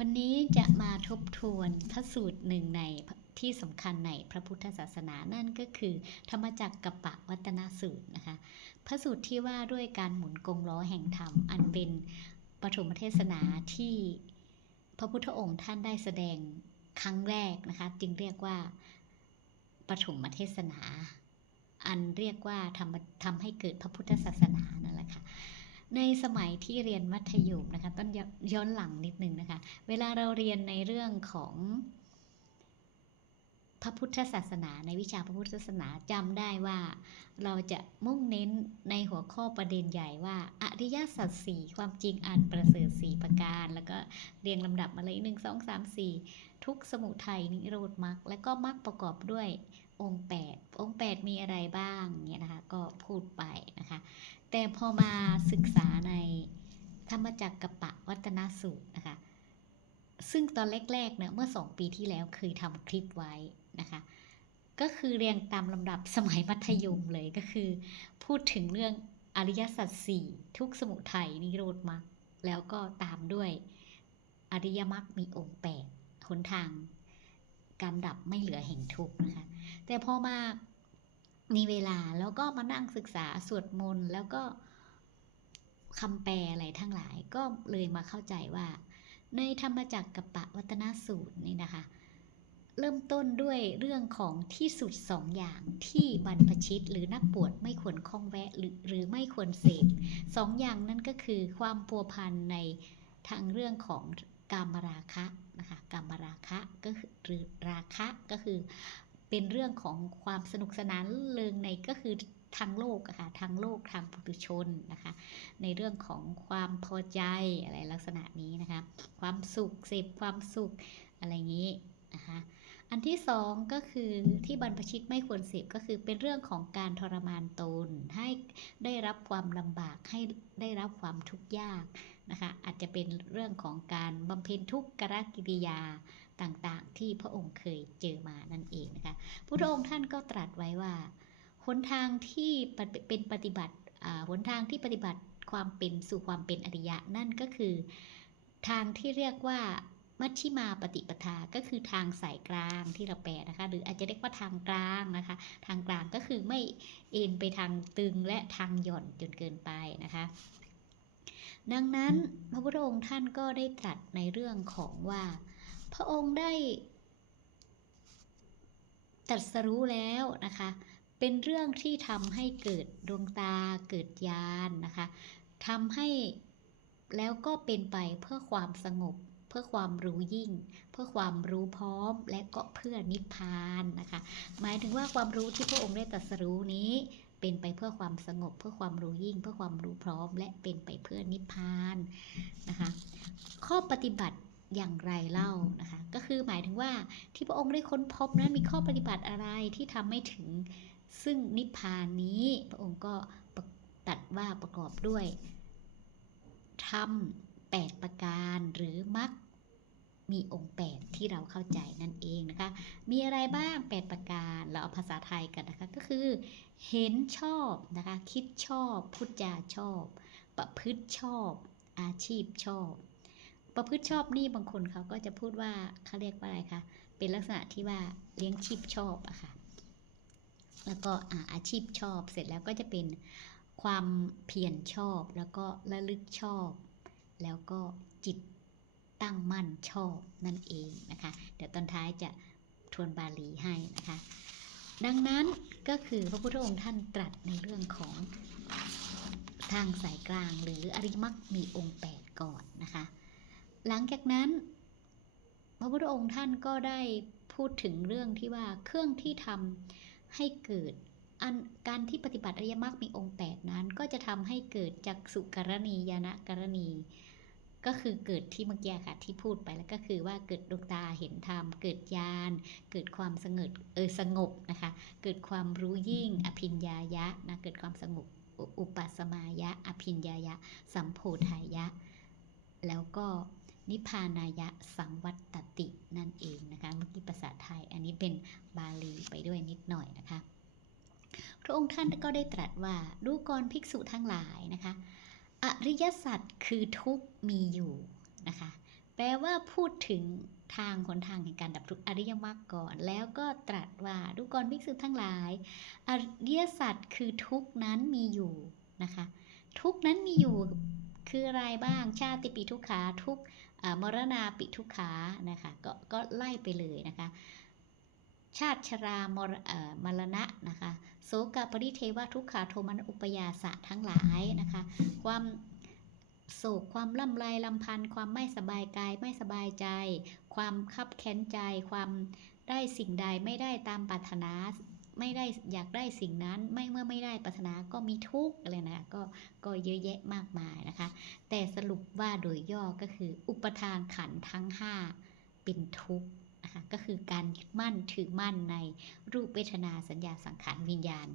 วันนี้จะมาทบทวนพระสูตรหนึ่งในที่สำคัญในพระพุทธศาสนานั่นก็คือ ธรรมจักรกัปปะวัตนสูตรนะคะ พระสูตรที่ว่าด้วยการหมุนกงล้อแห่งธรรม อันเป็นปฐมเทศนาที่พระพุทธองค์ท่านได้แสดงครั้งแรกนะคะ จึงเรียกว่าปฐมเทศนา อันเรียกว่าทำทำให้เกิดพระพุทธศาสนานั่นแหละค่ะ ในสมัยที่เรียนมัธยมนะคะต้องย้อนหลังนิดนึงนะคะ เวลาเราเรียนในเรื่องของพระพุทธศาสนา ในวิชาพระพุทธศาสนาจำได้ว่า เราจะมุ่งเน้นในหัวข้อประเด็นใหญ่ว่าอริยสัจสี่ความจริงอันประเสริฐสี่ประการ แล้วก็เรียงลำดับมาเลยหนึ่งสองสามสี่ทุกสมุทัยนิโรธมรรคและก็มรรคประกอบด้วย องค์ 8 องค์ 8 มีอะไรบ้างเนี่ยนะคะก็พูดไปนะคะ แต่พอมาศึกษาในธรรมจักรกปะวัตนสูตรนะคะ ซึ่งตอนแรกๆเนี่ยเมื่อ 2 ปีที่แล้วเคยทำคลิปไว้นะคะ ก็คือเรียงตามลำดับสมัยมัธยมเลยก็คือ พูดถึงเรื่องอริยสัจสี่ทุกสมุทัยนิโรธมรรคแล้วก็ตามด้วยอริยมรรคมีองค์แปดหนทางการดับไม่เหลือแห่งทุกข์นะคะ แต่พอมามีเวลาแล้วก็มานั่งศึกษาสวดมนต์แล้วก็คำแปลอะไรทั้งหลายก็เลยมาเข้าใจว่า ในธรรมจักรกับปะวัตนสูตรนี่นะคะ เริ่มต้นด้วยเรื่องของที่สุดสองอย่างที่บรรพชิตหรือนักบวชไม่ควรคล้องแวะหรือหรือไม่ควรเสพสองอย่างนั้นก็คือความพัวพันในทางเรื่องของกามราคะนะคะกามราคะก็คือหรือราคะก็คือ เป็นเรื่องของความสนุกสนานเริงในก็คือทางโลกอะค่ะทางโลกทางปุถุชนนะคะ ในเรื่องของความพอใจอะไรลักษณะนี้นะคะ ความสุขเสพความสุขอะไรอย่างนี้นะคะอันที่สองก็คือที่บรรพชิตไม่ควรเสพก็คือเป็นเรื่องของการทรมานตนให้ได้รับความลำบากให้ได้รับความทุกข์ยากนะคะอาจจะเป็นเรื่องของการบำเพ็ญทุกขกิริยา ต่างๆ ที่พระองค์เคยเจอมานั่นเองนะคะพระองค์ท่านก็ตรัสไว้ว่าหนทางที่เป็นปฏิบัติหนทางที่ปฏิบัติความเป็นสู่ความเป็นอริยะนั่นก็คือ ทางที่เรียกว่ามัชชิมาปฏิปทา ก็คือทางสายกลางที่เราแปลนะคะ หรืออาจจะเรียกว่าทางกลางนะคะ ทางกลางก็คือไม่เอ็นไปทางตึงและทางหย่อนจนเกินไปนะคะ ดังนั้นพระพุทธองค์ท่านก็ได้ตรัสในเรื่องของว่า พระองค์ได้ตรัสรู้แล้วนะคะ เป็นเรื่องที่ทำให้เกิดดวงตาเกิดญาณนนะคะทำให้แล้วก็เป็นไปเพื่อความสงบ เพื่อความรู้ยิ่ง เพื่อความรู้พร้อมและก็เพื่อนิพพานนะคะ หมายถึงว่าความรู้ที่พระองค์ได้ตรัสรู้นี้ เป็นไปเพื่อความสงบ เพื่อความรู้ยิ่ง เพื่อความรู้พร้อม และเป็นไปเพื่อนิพพานนะคะ ข้อปฏิบัติ อย่างไรเล่านะคะ ก็คือหมายถึงว่าที่พระองค์ได้ค้นพบนั้นมีข้อปฏิบัติอะไรที่ทำให้ถึงซึ่งนิพพานนี้พระองค์ก็ตัดว่าประกอบด้วยทำแปดประการหรือมักมีองค์8ที่เราเข้าใจนั่นเองนะคะ มีอะไรบ้าง8ประการเราเอาภาษาไทยกันนะคะก็คือ เห็นชอบนะคะ คิดชอบ พูดจาชอบ ประพฤติชอบ อาชีพชอบ ประพฤติชอบนี่บางคนเขาก็จะพูดว่าเขาเรียกว่าอะไรคะเป็นลักษณะที่ว่าเลี้ยงชีพชอบอะค่ะ แล้วก็อาอาชีพชอบเสร็จแล้วก็จะเป็นความเพียรชอบ แล้วก็ระลึกชอบ แล้วก็จิตตั้งมั่นชอบนั่นเองนะคะ เดี๋ยวตอนท้ายจะทวนบาลีให้นะคะ ดังนั้นก็คือพระพุทธองค์ท่านตรัสในเรื่องของทางสายกลางหรืออริมักมีองค์ 8 ก่อนนะคะ หลังจากนั้น พระพุทธองค์ท่านก็ได้พูดถึงเรื่องที่ว่าเครื่องที่ทำให้เกิดอันการที่ปฏิบัติอริยมรรคมีองค์ 8 นั้น ก็จะทำให้เกิดจากสุกรณียานะกรณี ก็คือเกิดที่เมื่อกี้ค่ะที่พูดไปแล้วก็คือว่าเกิดดวงตาเห็นธรรม เกิดญาณเกิดความสงบเออสงบนะคะ เกิดความรู้ยิ่งอภิญญายะนะเกิดความสงบอุปสมายะ อภิญญายะ สัมโพธายะ แล้วก็ นิพพานายะสังวัตตินั่นเองนะคะ เมื่อกี้ภาษาไทย อันนี้เป็นบาลีไปด้วยนิดหน่อยนะคะ พระองค์ท่านก็ได้ตรัสว่าดูกรภิกษุทั้งหลายนะคะ อริยสัจคือทุกมีอยู่นะคะ แปลว่าพูดถึงทางหนทางแห่งการดับทุกข์อริยมรรคก่อน แล้วก็ตรัสว่าดูก่อนภิกษุทั้งหลาย อริยสัจคือทุกนั้นมีอยู่นะคะ ทุกนั้นมีอยู่คืออะไรบ้างชาติปิทุกขาทุกข มรณาปิทุขานะคะก็ก็ไล่ไปเลยนะคะชาติชรามรมรณะนะคะโสกปริเทวทุกขาโทมนอุปยาสะทั้งหลายนะคะความโศกความล่ำไรลำพันธ์ความไม่สบายกายไม่สบายใจ ความคับแค้นใจ ความได้สิ่งใดไม่ได้ตามปรารถนา ไม่ได้อยากได้สิ่งนั้น ไม่เมื่อไม่ได้ปรารถนาก็มีทุกข์อะไรนะก็ก็เยอะแยะมากมายนะคะ แต่สรุปว่าโดยย่อก็คือ อุปทานขันทั้ง 5 เป็นทุกข์นะคะก็คือการยึดมั่นถือมั่นในรูปเวทนาสัญญาสังขารวิญญาณ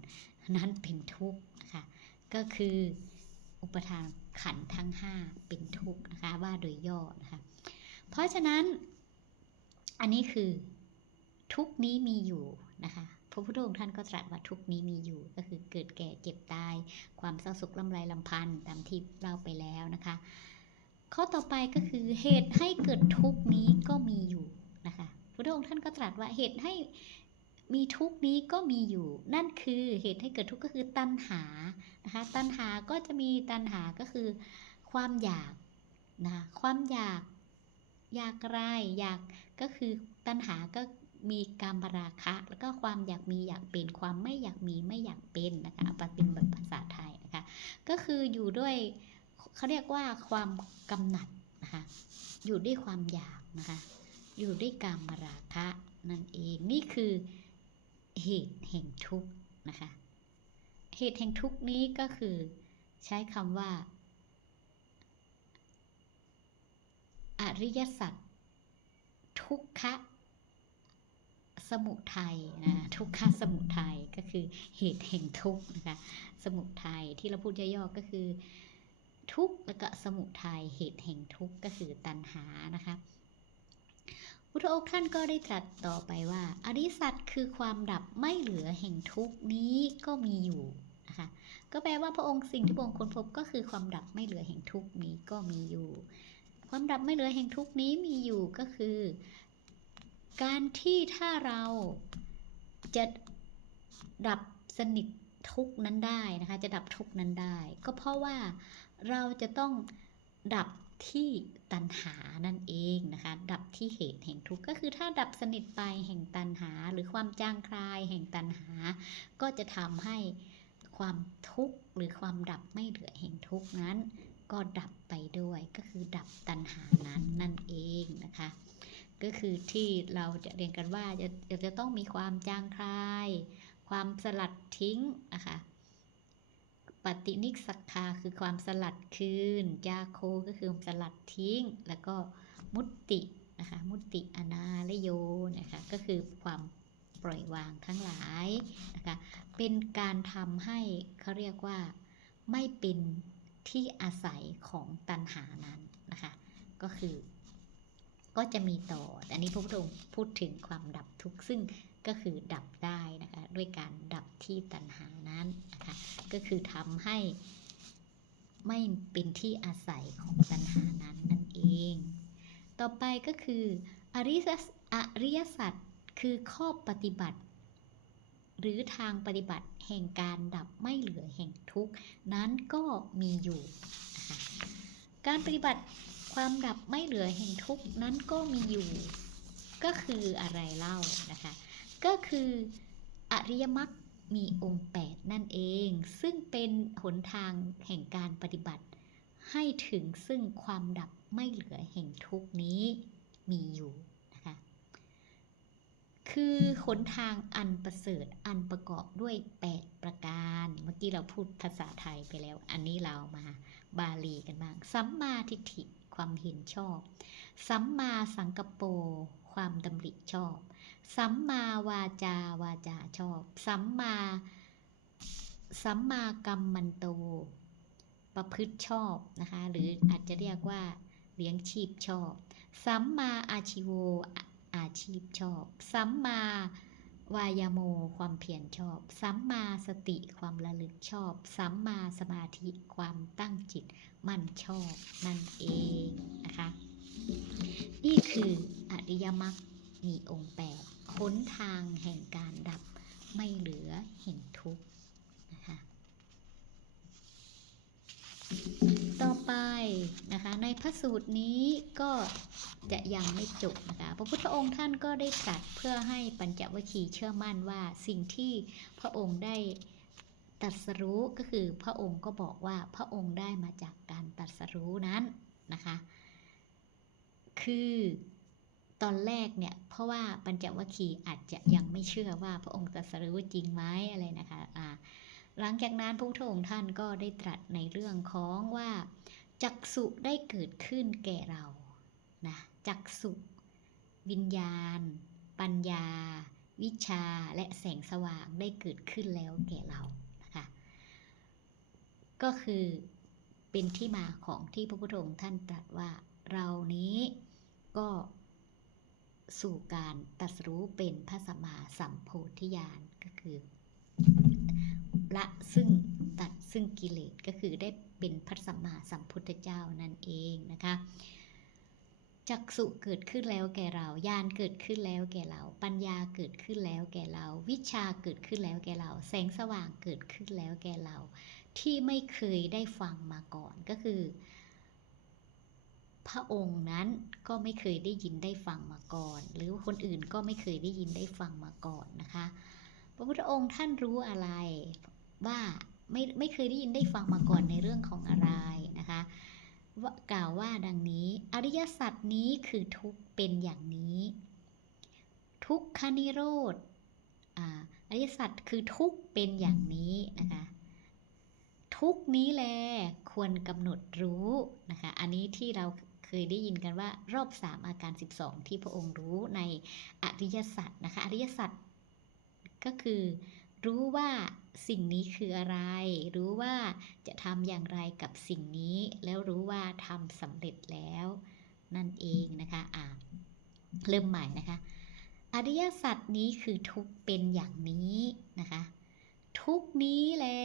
นั้นเป็นทุกข์นะคะก็คืออุปทานขันทั้ง 5 เป็นทุกข์นะคะว่าโดยย่อนะคะเพราะฉะนั้นอันนี้คือทุกข์นี้มีอยู่นะคะ พระพุทธองค์ท่านก็ตรัสว่าทุกนี้มีอยู่ ก็คือเกิดแก่เจ็บตาย ความเศร้าโศกลำไรลำพันธ์ตามที่เล่าไปแล้วนะคะ ข้อต่อไปก็คือเหตุให้เกิดทุกนี้ก็มีอยู่นะคะพระพุทธองค์ท่านก็ตรัสว่าเหตุให้มีทุกนี้ก็มีอยู่ นั่นคือเหตุให้เกิดทุกก็คือตัณหานะคะ ตัณหาก็จะมีตัณหาก็คือ ความอยากนะคะความอยากอยากอะไรอยากก็คือตัณหาก็ มีกามราคะ แล้วก็ความอยากมีอยากเป็นความไม่อยากมีไม่อยากเป็นนะคะปเป็นแบบภาษาไทยนะคะ ก็คืออยู่ด้วยเขาเรียกว่าความกำหนัดนะคะอยู่ด้วยความอยากนะคะ อยู่ด้วยกามราคะนั่นเองนี่คือเหตุแห่งทุกข์นะคะ เหตุแห่งทุกข์นี้ก็คือใช้คำว่า อริยสัจทุกขะ สมุทัยนะทุกขสมุทัยก็คือเหตุแห่งทุกข์นะคะสมุทัยที่เราพูดย่อๆก็คือ ทุกข์แล้วก็สมุทัยเหตุแห่งทุกข์ก็คือตัณหานะคะพุทธองค์ท่านก็ได้ตรัสต่อไปว่าอริสัตคือความดับไม่เหลือแห่งทุกข์นี้ก็มีอยู่นะคะก็แปลว่าพระองค์สิ่งที่พระองค์ค้นพบก็คือความดับไม่เหลือแห่งทุกข์นี้ก็มีอยู่ ความดับไม่เหลือแห่งทุกข์นี้มีอยู่ก็คือ การที่ถ้าเราจะดับสนิททุกนั้นได้นะคะ จะดับทุกนั้นได้ ก็เพราะว่าเราจะต้องดับที่ตัณหานั่นเองนะคะ ดับที่เหตุแห่งทุกข์ก็คือถ้าดับสนิทไปแห่งตัณหา หรือความจางคลายแห่งตัณหา ก็จะทำให้ความทุกข์หรือความดับไม่เหลือแห่งทุกข์นั้น ก็ดับไปด้วยก็คือดับตัณหานั้นนั่นเองนะคะ ก็คือที่เราจะเรียนกันว่าจะจะต้องมีความจางคลาย ความสลัดทิ้งนะคะปฏินิสักคาคือความสลัดคืนจาโคก็คือสลัดทิ้ง แล้วก็มุตตินะคะมุตติอนาลโยนะคะก็คือความปล่อยวางทั้งหลายนะคะเป็นการทำให้เขาเรียกว่าไม่เป็นที่อาศัยของตัณหานั้นนะคะก็คือ ก็จะมีต่อแต่อันนี้พระพุทธองค์พูดถึงความดับทุกข์ซึ่งก็คือดับได้นะคะด้วยการดับที่ตัณหานั้นนะคะก็คือทำให้ไม่เป็นที่อาศัยของตัณหานั้นนั่นเอง ต่อไปก็คืออริยอริยสัจคือข้อปฏิบัติ หรือทางปฏิบัติแห่งการดับไม่เหลือแห่งทุกข์นั้นก็มีอยู่ การปฏิบัติ ความดับไม่เหลือแห่งทุกนั้นก็มีอยู่ ก็คืออะไรเล่านะคะ ก็คืออริยมรรคมีองค์8นั่นเอง ซึ่งเป็นหนทางแห่งการปฏิบัติ ให้ถึงซึ่งความดับไม่เหลือแห่งทุกนี้มีอยู่นะคะคือหนทางอันประเสริฐอันประกอบด้วย 8 ประการ เมื่อกี้เราพูดภาษาไทยไปแล้ว อันนี้เรามาบาลีกันบ้างสัมมาทิฏฐิ ความเห็นชอบ สัมมาสังกปรความดำริชอบ สัมมาวาจาวาจาชอบ สัมมา สัมมากัมมันโต ประพฤติชอบนะคะ หรืออาจจะเรียกว่าเลี้ยงชีพชอบ สัมมาอาชิโวอาชีพชอบ สัมมา วายโม ความเพียรชอบ สัมมาสติความระลึกชอบ สัมมาสมาธิความตั้งจิต มั่นชอบนั่นเองนะคะ นี่คืออริยมรรคมีองค์แปดค้นทางแห่งการดับไม่เหลือแห่งทุกข์นะคะ ต่อไปนะคะในพระสูตรนี้ก็จะยังไม่จบนะคะพระพุทธองค์ท่านก็ได้ตรัสเพื่อให้ปัญจวัคคีย์เชื่อมั่นว่าสิ่งที่พระองค์ได้ตรัสรู้ก็คือพระองค์ก็บอกว่าพระองค์ได้มาจากการตรัสรู้นั้นนะคะ คือตอนแรกเนี่ยเพราะว่าปัญจวัคคีย์อาจจะยังไม่เชื่อว่าพระองค์ตรัสรู้จริงไหมอะไรนะคะอ่า หลังจากนั้นพระพุทธองค์ท่านก็ได้ตรัสในเรื่องของว่า จักสุได้เกิดขึ้นแก่เรานะจักสุ วิญญาณ ปัญญา วิชาและแสงสว่างได้เกิดขึ้นแล้วแก่เรานะคะก็คือเป็นที่มาของที่พระพุทธองค์ท่านตรัสว่าเรานี้ก็สู่การตรัสรู้เป็นพระสัมมาสัมโพธิญาณก็คือ ละซึ่งตัดซึ่งกิเลสก็คือได้เป็นพระสัมมาสัมพุทธเจ้านั่นเองนะคะจักสุเกิดขึ้นแล้วแก่เรา ญาณเกิดขึ้นแล้วแก่เรา ปัญญาเกิดขึ้นแล้วแก่เรา วิชาเกิดขึ้นแล้วแก่เรา แสงสว่างเกิดขึ้นแล้วแก่เรา ที่ไม่เคยได้ฟังมาก่อนก็คือ พระองค์นั้นก็ไม่เคยได้ยินได้ฟังมาก่อน หรือคนอื่นก็ไม่เคยได้ยินได้ฟังมาก่อนนะคะ พระพุทธองค์ท่านรู้อะไร ว่าไม่ไม่เคยได้ยินได้ฟังมาก่อนในเรื่องของอะไรนะคะว่ากล่าวว่าดังนี้ อริยสัจนี้คือทุกข์เป็นอย่างนี้ ทุกขนิโรธออริยสัจคือทุกข์เป็นอย่างนี้นะคะทุกนี้แลควรกำหนดรู้นะคะอันนี้ที่เราเคยได้ยินกันว่ารอบสามอาการ 12 ที่พระองค์รู้ในอริยสัจนะคะอริยสัจก็คือ รู้ว่าสิ่งนี้คืออะไร รู้ว่าจะทำอย่างไรกับสิ่งนี้ แล้วรู้ว่าทำสำเร็จแล้ว นั่นเองนะคะอ่าเริ่มใหม่นะคะ อริยสัจนี้คือทุกเป็นอย่างนี้นะคะ ทุกนี้แหละ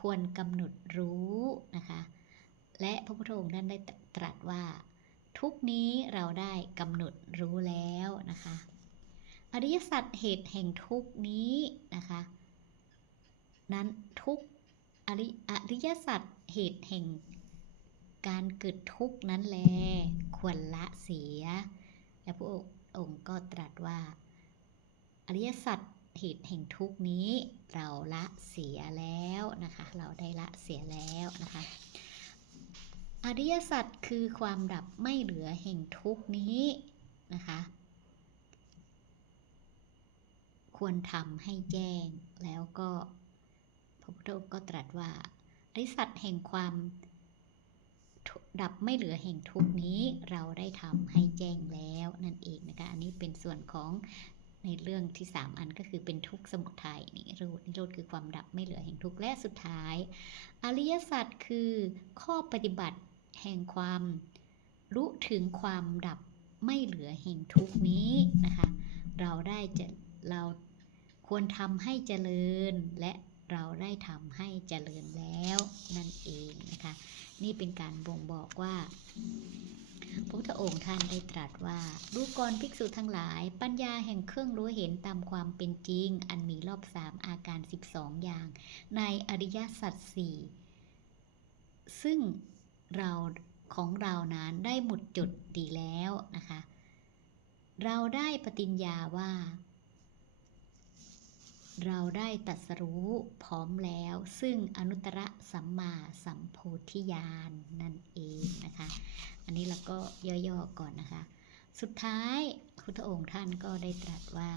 ควรกำหนดรู้นะคะ และพระพุทธองค์นั้นได้ตรัสว่า ทุกนี้เราได้กำหนดรู้แล้วนะคะ อริยสัจเหตุแห่งทุกนี้นะคะ นั้นทุกอริอริยสัจเหตุแห่ง การเกิดทุกข์นั้นแล ควรละเสีย และพระองค์ก็ตรัสว่า อริยสัจเหตุแห่งทุกนี้เราละเสียแล้วนะคะ เราได้ละเสียแล้วนะคะ อริยสัจคือความดับไม่เหลือแห่งทุกนี้นะคะ ควรทำให้แจ้งแล้วก็ ระองค์ก็ตรัสว่าอริสัจแห่งความดับไม่เหลือแห่งทุกนี้เราได้ทำให้แจ้งแล้วนั่นเองนะคะ อันนี้เป็นส่วนของในเรื่องที่ 3 อันก็คือเป็นทุกข์สมุทัยนิโรธนิโรธคือความดับไม่เหลือแห่งทุกข์และสุดท้าย อริยสัจคือข้อปฏิบัติแห่งความรู้ถึงความดับไม่เหลือแห่งทุกข์นี้นะคะ เราได้จะเราควรทำให้เจริญและ เราได้ทำให้เจริญแล้วนั่นเองนะคะ นี่เป็นการบ่งบอกว่าพระพุทธองค์ท่านได้ตรัสว่าดูกรภิกษุทั้งหลาย ปัญญาแห่งเครื่องรู้เห็นตามความเป็นจริง อันมีรอบสามอาการ 12 อย่าง ในอริยสัจสี่ซึ่งเราของเรานั้นได้หมดจดดีแล้วนะคะ เราได้ปฏิญญาว่า เราได้ตรัสรู้พร้อมแล้ว ซึ่งอนุตตรสัมมาสัมโพธิญาณนั่นเองนะคะ อันนี้เราก็ย่อๆก่อนนะคะ สุดท้ายพุทธองค์ท่านก็ได้ตรัสว่า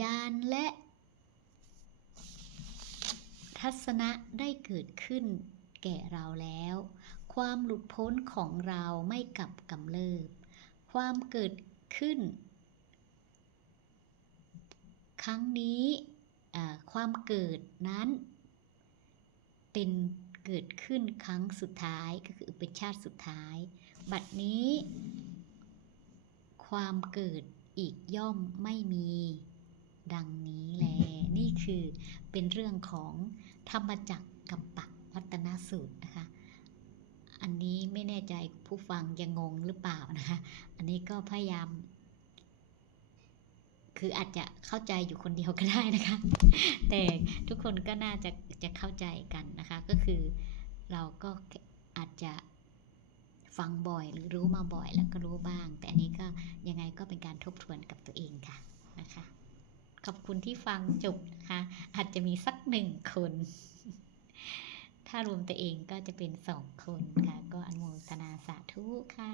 ญาณและ ทัศนะได้เกิดขึ้นแก่เราแล้ว ความหลุดพ้นของเราไม่กลับกำเริบ ความเกิดขึ้น ครั้งนี้ความเกิดนั้น เป็นเกิดขึ้นครั้งสุดท้ายก็คือเป็นชาติสุดท้าย บัดนี้ ความเกิดอีกย่อมไม่มีดังนี้แล นี่คือเป็นเรื่องของธรรมจักรกับปักวัตนสูตรนะคะ อันนี้ไม่แน่ใจผู้ฟังยังงงหรือเปล่านะคะ อันนี้ก็พยายาม คืออาจจะเข้าใจอยู่คนเดียวก็ได้นะคะ แต่ทุกคนก็น่าจะจะเข้าใจกันนะคะ ก็คือเราก็อาจจะฟังบ่อยหรือรู้มาบ่อยแล้วก็รู้บ้าง แต่อันนี้ก็ยังไงก็เป็นการทบทวนกับตัวเองค่ะนะคะ ขอบคุณที่ฟังจบนะคะ อาจจะมีสักหนึ่งคน ถ้ารวมตัวเองก็จะเป็นสองคนค่ะ ก็อนุโมทนาสาธุค่ะ